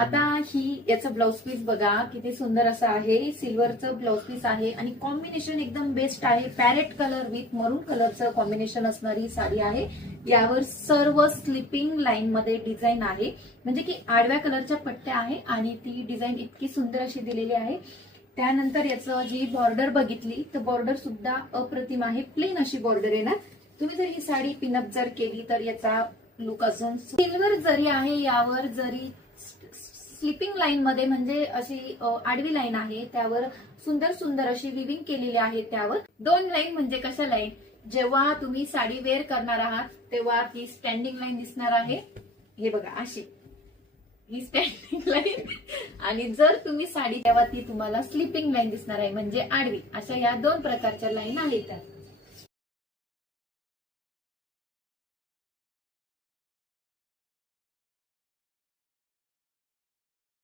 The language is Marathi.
आता ही याचं ब्लाउज पीस बघा किती सुंदर असं आहे, सिल्वरचं ब्लाउज पीस आहे आणि कॉम्बिनेशन एकदम बेस्ट आहे. पॅरेट कलर विथ मरून कलरचं कॉम्बिनेशन असणारी साडी आहे. यावर सर्व स्लिपिंग लाईन मध्ये डिझाईन आहे, म्हणजे की आडव्या कलरच्या पट्ट्या आहे आणि ती डिझाईन इतकी सुंदर अशी दिलेली आहे. त्यानंतर याचं जी बॉर्डर बघितली तर बॉर्डर सुद्धा अप्रतिम आहे, प्लेन अशी बॉर्डर आहे ना. तुम्ही जर ही साडी पिनअप जर केली तर याचा लुक अजून सिल्वर जरी आहे, यावर जरी स्लिपिंग लाईन मध्ये म्हणजे अशी आडवी लाईन आहे, त्यावर सुंदर सुंदर अशी विविंग केलेली आहे. त्यावर 2 लाईन म्हणजे कशा लाईन, जेव्हा तुम्ही साडी वेअर करणार आहात तेव्हा ती स्टँडिंग लाईन दिसणार आहे. हे बघा अशी ही स्टँडिंग लाईन, आणि जर तुम्ही साडी तेव्हा ती तुम्हाला स्लिपिंग लाईन दिसणार आहे म्हणजे आडवी. अशा या 2 प्रकारच्या लाईन आहेत.